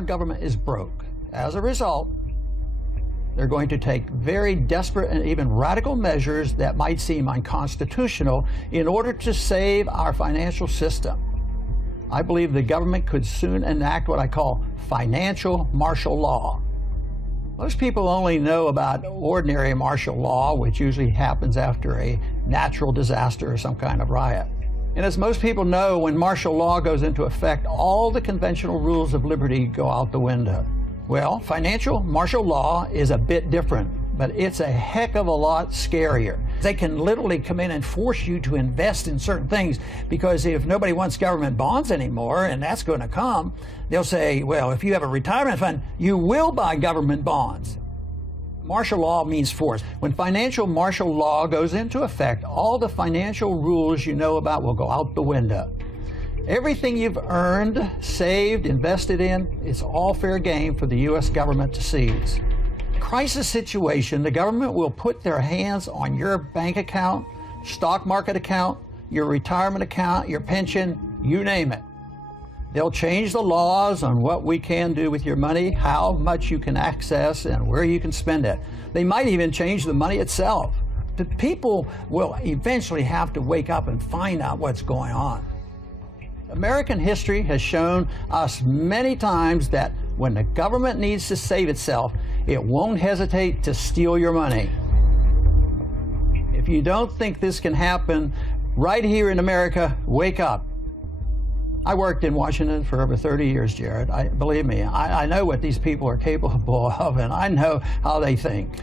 our government is broke. As a result, they're going to take very desperate and even radical measures that might seem unconstitutional in order to save our financial system. I believe the government could soon enact what I call financial martial law. Most people only know about ordinary martial law, which usually happens after a natural disaster or some kind of riot. And as most people know, when martial law goes into effect, all the conventional rules of liberty go out the window. Well, financial martial law is a bit different, but it's a heck of a lot scarier. They can literally come in and force you to invest in certain things, because if nobody wants government bonds anymore, and that's going to come, they'll say, well, if you have a retirement fund, you will buy government bonds. Martial law means force. When financial martial law goes into effect, all the financial rules you know about will go out the window. Everything you've earned, saved, invested in, it's all fair game for the U.S. government to seize. Crisis situation, the government will put their hands on your bank account, stock market account, your retirement account, your pension, you name it. They'll change the laws on what we can do with your money, how much you can access, and where you can spend it. They might even change the money itself. The people will eventually have to wake up and find out what's going on. American history has shown us many times that when the government needs to save itself, it won't hesitate to steal your money. If you don't think this can happen right here in America, wake up. I worked in Washington for over 30 years, Jared. Believe me, I know what these people are capable of, and I know how they think.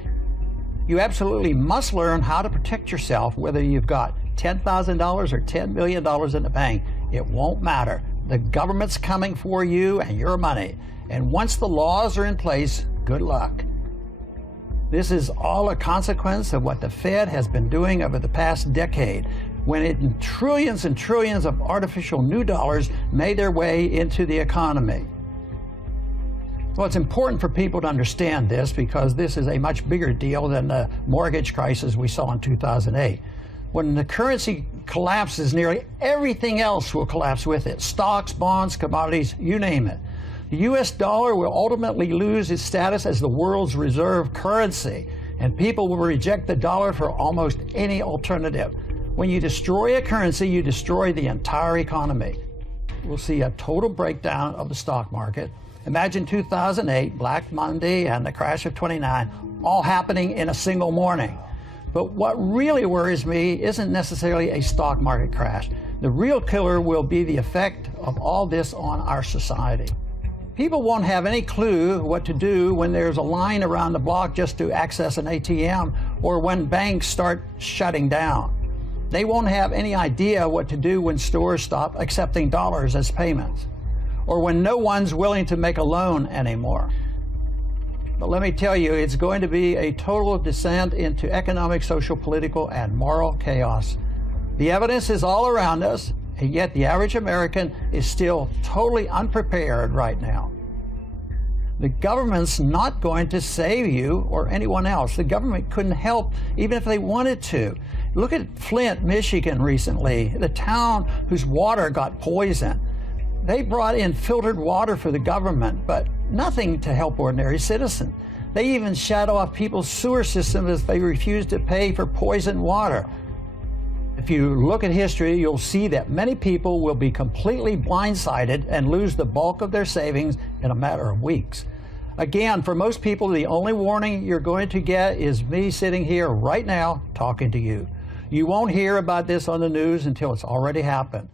You absolutely must learn how to protect yourself, whether you've got $10,000 or $10 million in the bank. It won't matter. The government's coming for you and your money. And once the laws are in place, good luck. This is all a consequence of what the Fed has been doing over the past decade, when trillions and trillions of artificial new dollars made their way into the economy. Well, it's important for people to understand this, because this is a much bigger deal than the mortgage crisis we saw in 2008. When the currency collapses, nearly everything else will collapse with it. Stocks, bonds, commodities, you name it. The U.S. dollar will ultimately lose its status as the world's reserve currency, and people will reject the dollar for almost any alternative. When you destroy a currency, you destroy the entire economy. We'll see a total breakdown of the stock market. Imagine 2008, Black Monday, and the crash of '29, all happening in a single morning. But what really worries me isn't necessarily a stock market crash. The real killer will be the effect of all this on our society. People won't have any clue what to do when there's a line around the block just to access an ATM, or when banks start shutting down. They won't have any idea what to do when stores stop accepting dollars as payments, or when no one's willing to make a loan anymore. But let me tell you, it's going to be a total descent into economic, social, political, and moral chaos. The evidence is all around us, and yet the average American is still totally unprepared right now. The government's not going to save you or anyone else. The government couldn't help even if they wanted to. Look at Flint, Michigan recently, the town whose water got poisoned. They brought in filtered water for the government, but nothing to help ordinary citizens. They even shut off people's sewer systems as they refused to pay for poisoned water. If you look at history, you'll see that many people will be completely blindsided and lose the bulk of their savings in a matter of weeks. Again, for most people, the only warning you're going to get is me sitting here right now talking to you. You won't hear about this on the news until it's already happened.